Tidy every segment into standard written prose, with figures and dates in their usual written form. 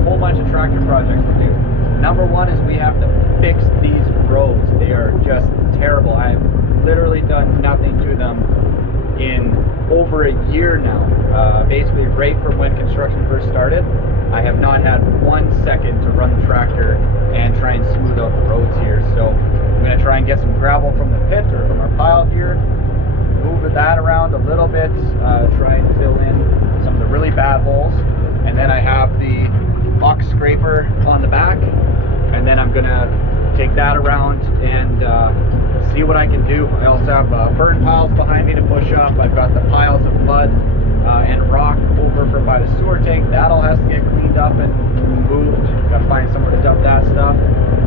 a whole bunch of tractor projects to do. Number one is we have to fix these roads. They are just terrible. I've literally done nothing to them in over a year now. Basically right from when construction first started, I have not had 1 second to run the tractor and try and smooth out the roads here. So I'm going to try and get some gravel from the pit or from our pile here, move that around a little bit, try and fill in some of the really bad holes. And then I have the box scraper on the back, and then I'm gonna take that around and see what I can do. I also have burn piles behind me to push up. I've got the piles of mud and rock over from by the sewer tank. That all has to get cleaned up and moved. Gotta find somewhere to dump that stuff.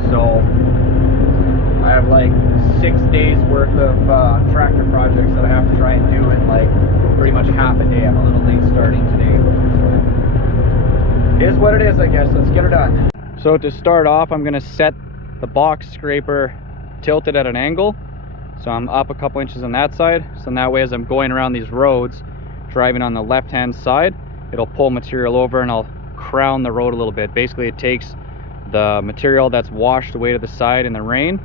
So I have like 6 days worth of tractor projects that I have to try and do in like pretty much half a day. I'm a little late starting today. It is what it is, I guess. Let's get her done. So to start off, I'm going to set the box scraper tilted at an angle. So I'm up a couple inches on that side. So that way, as I'm going around these roads, driving on the left-hand side, it'll pull material over and I'll crown the road a little bit. Basically, it takes the material that's washed away to the side in the rain,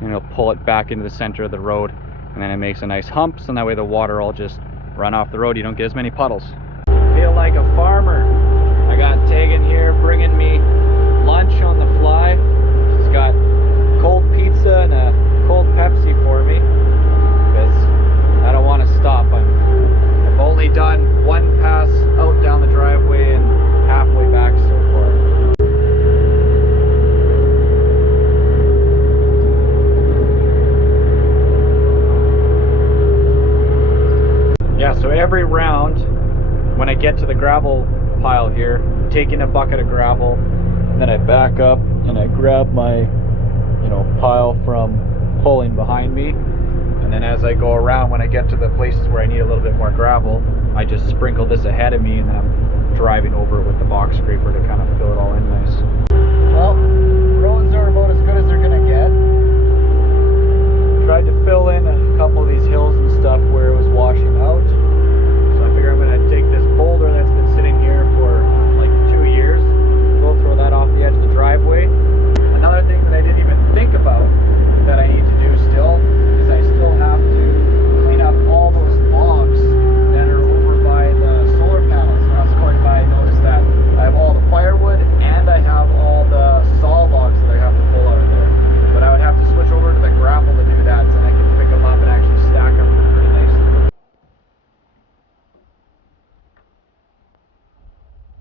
and it'll pull it back into the center of the road. And then it makes a nice hump, so that way the water will just run off the road. You don't get as many puddles. Feel like a farmer. I got Tegan here bringing me lunch on the fly. She's got cold pizza and a cold Pepsi for me because I don't want to stop. I've only done one pass out down the driveway and halfway back so far. Yeah, so every round when I get to the gravel pile here, I'm taking a bucket of gravel, and then I back up and I grab my pile from pulling behind me, and then as I go around, when I get to the places where I need a little bit more gravel, I just sprinkle this ahead of me, and then I'm driving over it with the box scraper to kind of fill it all in nice. Well, roads are about as good as they're gonna get. Tried to fill in a couple of these hills and stuff where it was washing out. So I figure I'm gonna take this boulder that's been sitting here for like 2 years, go throw that off the edge of the driveway. Another thing that I didn't even think about that I need to do still is I still have to clean up all those logs that are over by the solar panels. When I was going by, I noticed that I have all the firewood and I have all the saw logs that I have to pull out of there. But I would have to switch over to the gravel to do that, so I can pick them up and actually stack them pretty nicely.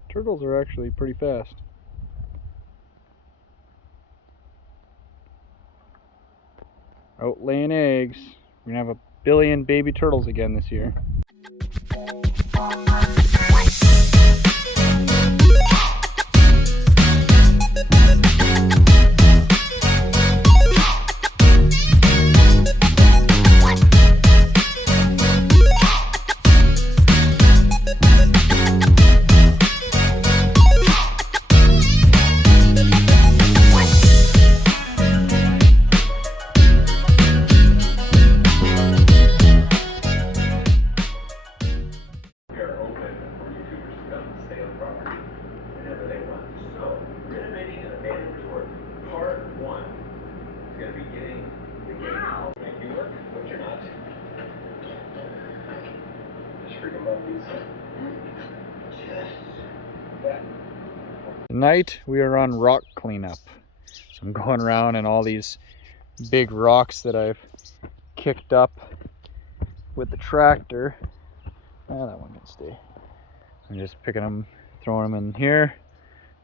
Turtles are actually pretty fast. Out laying eggs. We're gonna have 1 billion baby turtles again this year. Tonight we are on rock cleanup. So I'm going around and all these big rocks that I've kicked up with the tractor. Oh, that one can stay. I'm just picking them, throwing them in here,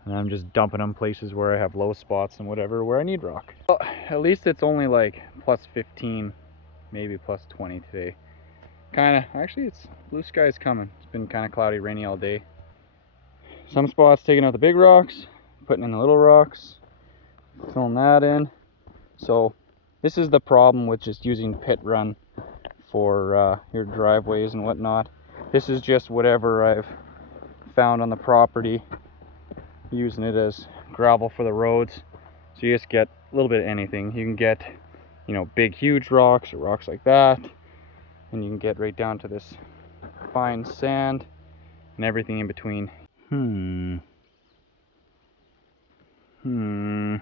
and I'm just dumping them places where I have low spots and whatever where I need rock. Well, at least it's only like plus 15, maybe plus 20 today. Actually it's blue skies coming. It's been kind of cloudy, rainy all day. Some spots taking out the big rocks, putting in the little rocks, filling that in. So this is the problem with just using pit run for your driveways and whatnot. This is just whatever I've found on the property, using it as gravel for the roads. So you just get a little bit of anything. You can get, big huge rocks or rocks like that, and you can get right down to this fine sand and everything in between. Gonna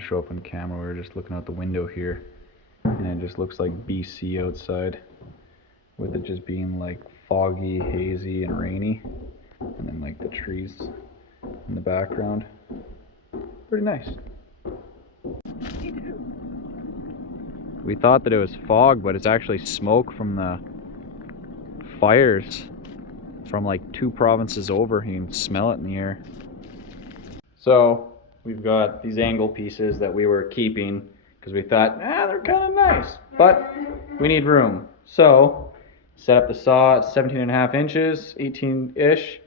show up on camera. We're just looking out the window here, and it just looks like BC outside, with it just being like foggy, hazy, and rainy, and then like the trees in the background. Pretty nice. We thought that it was fog, but it's actually smoke from the fires from like 2 provinces over. You can smell it in the air. So we've got these angle pieces that we were keeping because we thought, they're kind of nice, but we need room. So set up the saw at 17.5 inches, 18-ish,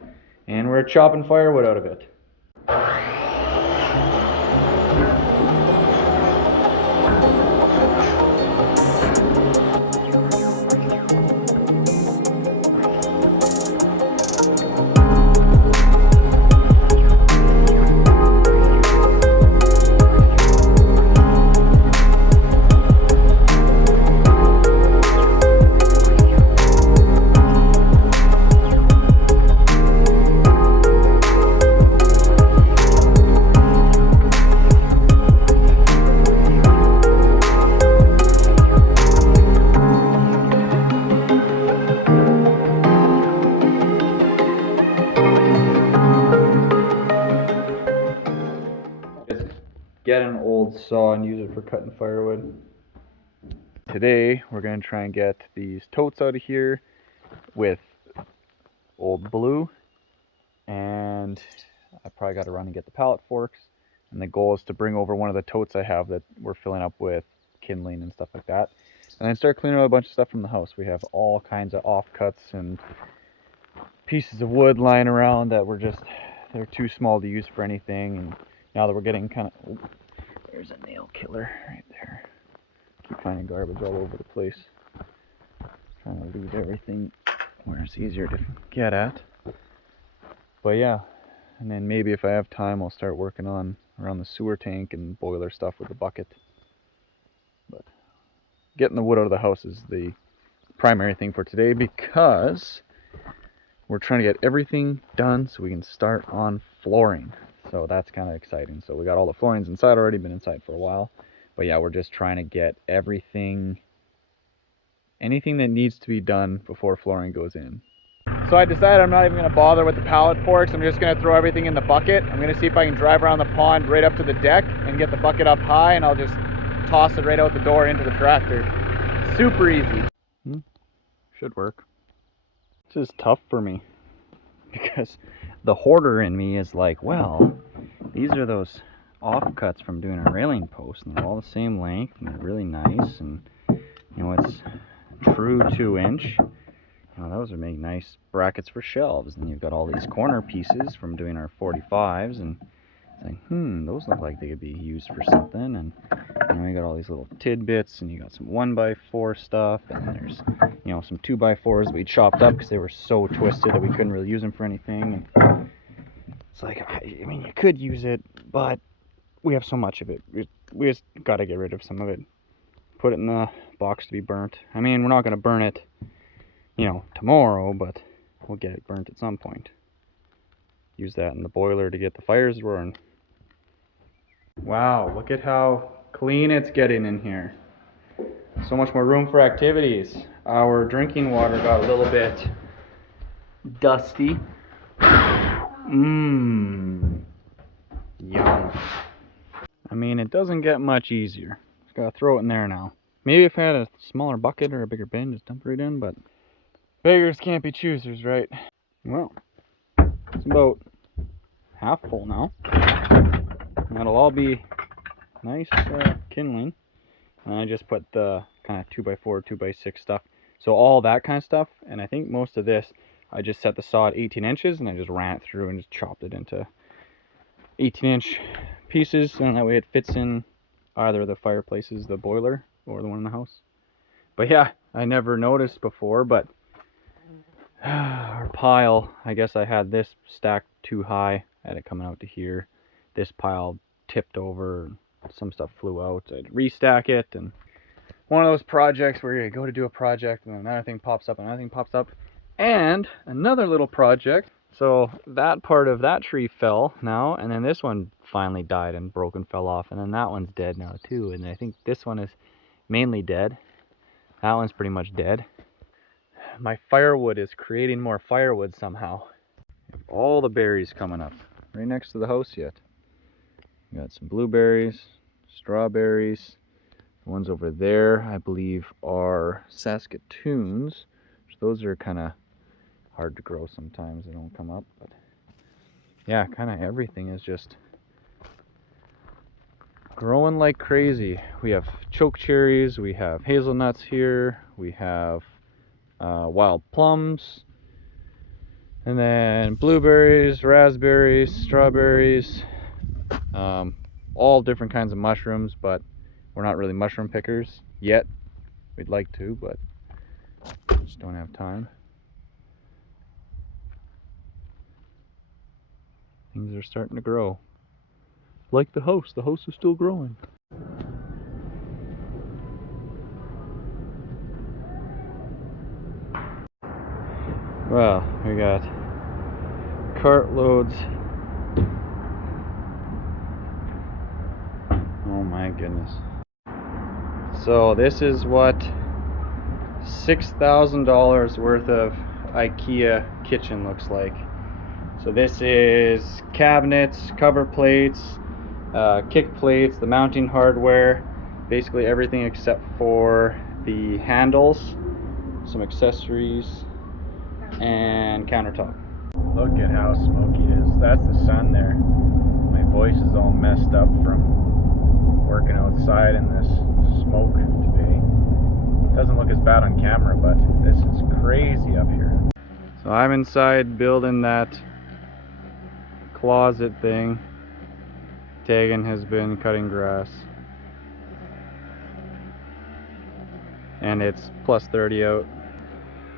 and we're chopping firewood out of it. Get an old saw and use it for cutting firewood. Today we're going to try and get these totes out of here with old blue, and I probably got to run and get the pallet forks, and the goal is to bring over one of the totes I have that we're filling up with kindling and stuff like that, and then start cleaning out a bunch of stuff from the house. We have all kinds of offcuts and pieces of wood lying around that they're too small to use for anything, and now that we're getting kind of, there's a nail killer right there. Keep finding garbage all over the place. Trying to leave everything where it's easier to get at. But yeah, and then maybe if I have time, I'll start working on around the sewer tank and boiler stuff with the bucket. But getting the wood out of the house is the primary thing for today, because we're trying to get everything done so we can start on flooring. So that's kind of exciting. So we got all the floorings inside already, been inside for a while. But yeah, we're just trying to get anything that needs to be done before flooring goes in. So I decided I'm not even going to bother with the pallet forks. I'm just going to throw everything in the bucket. I'm going to see if I can drive around the pond right up to the deck and get the bucket up high, and I'll just toss it right out the door into the tractor. Super easy. Should work. This is tough for me because the hoarder in me is like, well, these are those offcuts from doing a railing post, and they're all the same length, and they're really nice, and you know, it's true 2-inch. You know, those would make nice brackets for shelves. And you've got all these corner pieces from doing our 45s, and it's like, those look like they could be used for something. And you know, you got all these little tidbits, and you got some 1x4 stuff, and there's, you know, some 2x4s that we chopped up because they were so twisted that we couldn't really use them for anything. And it's like, I mean, you could use it, but we have so much of it. We just got to get rid of some of it. Put it in the box to be burnt. I mean, we're not going to burn it, you know, tomorrow, but we'll get it burnt at some point. Use that in the boiler to get the fires roaring. Wow, look at how clean it's getting in here. So much more room for activities. Our drinking water got a little bit dusty. Yum. I mean, it doesn't get much easier. Just gotta throw it in there now. Maybe if I had a smaller bucket or a bigger bin, just dump it right in, but beggars can't be choosers, right? Well, it's about half full now. And that'll all be nice kindling. And I just put the kind of 2x4, 2x6 stuff. So all that kind of stuff, and I think most of this, I just set the saw at 18 inches and I just ran it through and just chopped it into 18-inch pieces, and that way it fits in either the fireplaces, the boiler, or the one in the house. But yeah, I never noticed before, but our pile, I guess I had this stacked too high. I had it coming out to here. This pile tipped over, some stuff flew out. I'd restack it, and one of those projects where you go to do a project and another thing pops up, and another thing pops up, and another little project. So that part of that tree fell now, and then this one finally died and broke and fell off, and then that one's dead now too, and I think this one is mainly dead. That one's pretty much dead. My firewood is creating more firewood somehow. All the berries coming up right next to the house yet. We got some blueberries, strawberries. The ones over there I believe are Saskatoons. Those are kind of hard to grow sometimes, they don't come up, but yeah, kind of everything is just growing like crazy. We have choke cherries, we have hazelnuts here, we have wild plums, and then blueberries, raspberries, strawberries, all different kinds of mushrooms, but we're not really mushroom pickers yet. We'd like to, but just don't have time. Things are starting to grow. Like the house is still growing. Well, we got cartloads. Oh my goodness. So this is what $6,000 worth of IKEA kitchen looks like. So this is cabinets, cover plates, kick plates, the mounting hardware, basically everything except for the handles, some accessories, and countertop. Look at how smoky it is. That's the sun there. My voice is all messed up from working outside in this smoke today. It doesn't look as bad on camera, but this is crazy up here. So I'm inside building that closet thing. Tegan has been cutting grass. And it's plus 30 out.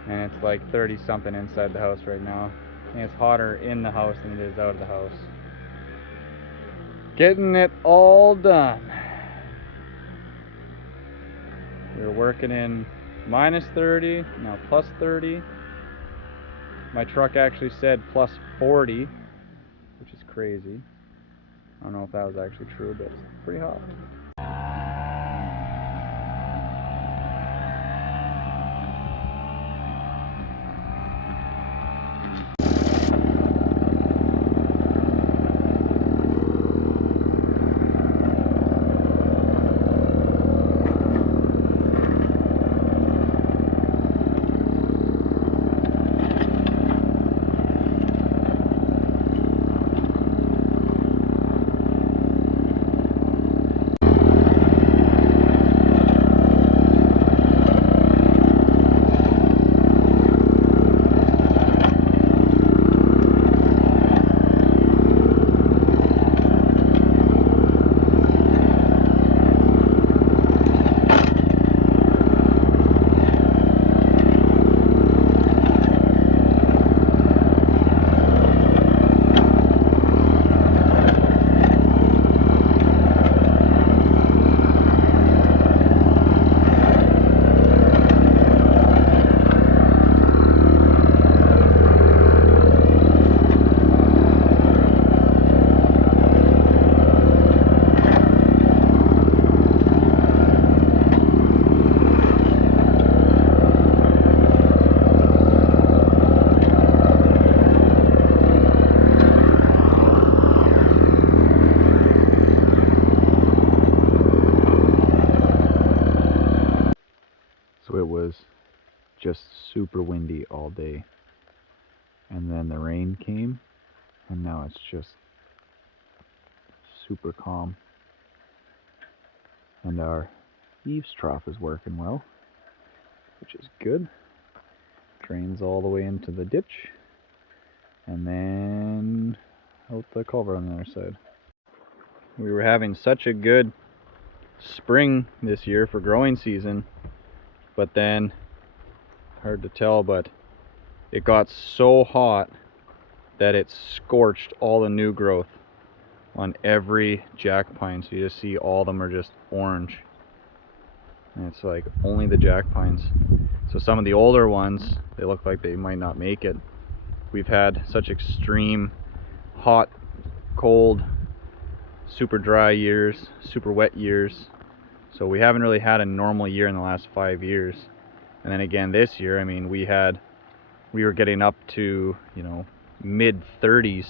And it's like 30 something inside the house right now. And it's hotter in the house than it is out of the house. Getting it all done. We were working in minus 30, now plus 30. My truck actually said plus 40, which is crazy. I don't know if that was actually true, but it's pretty hot. So it was just super windy all day, and then the rain came, and now it's just super calm, and our eaves trough is working well, which is good. Drains all the way into the ditch, and then out the culvert on the other side. We were having such a good spring this year for growing season, but then, hard to tell, but it got so hot that it scorched all the new growth on every jack pine. So you just see all of them are just orange, and it's like only the jack pines. So some of the older ones, they look like they might not make it, we've had such extreme hot, cold, super dry years, super wet years. So we haven't really had a normal year in the last 5 years. And then again this year, I mean, we were getting up to, you know, mid 30s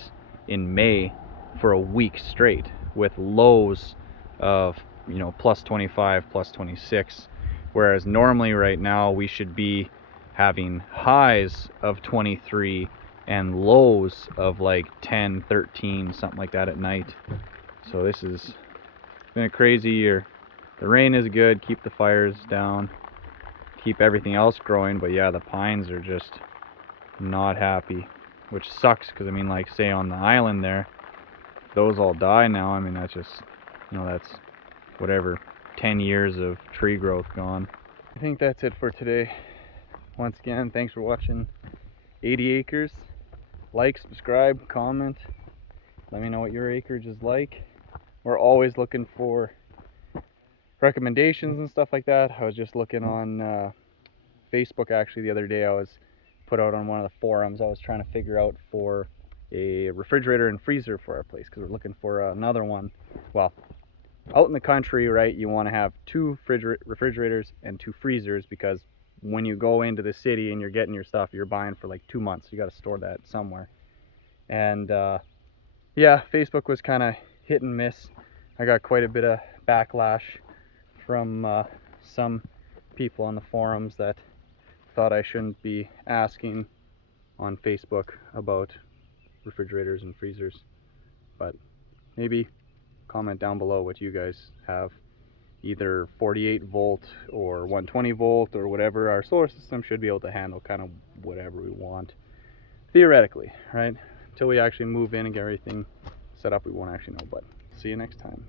in May for a week straight, with lows of, you know, plus 25, plus 26, whereas normally right now we should be having highs of 23 and lows of like 10, 13, something like that at night. So this has been a crazy year. The rain is good, keep the fires down, keep everything else growing, but yeah, the pines are just not happy, which sucks, because I mean, like, say on the island there, those all die now. I mean, that's just, you know, that's whatever, 10 years of tree growth gone. I think that's it for today. Once again, thanks for watching 80 acres. Like, subscribe, comment, let me know what your acreage is like. We're always looking for recommendations and stuff like that. I was just looking on Facebook actually the other day. I was put out on one of the forums. I was trying to figure out for a refrigerator and freezer for our place, because we're looking for another one. Well, out in the country, right, you want to have 2 refrigerators and 2 freezers, because when you go into the city and you're getting your stuff, you're buying for like 2 months. You got to store that somewhere. And yeah, Facebook was kind of hit and miss. I got quite a bit of backlash from some people on the forums that thought I shouldn't be asking on Facebook about refrigerators and freezers. But maybe comment down below what you guys have, either 48 volt or 120 volt or whatever. Our solar system should be able to handle kind of whatever we want, theoretically, right? Until we actually move in and get everything set up, we won't actually know. But see you next time.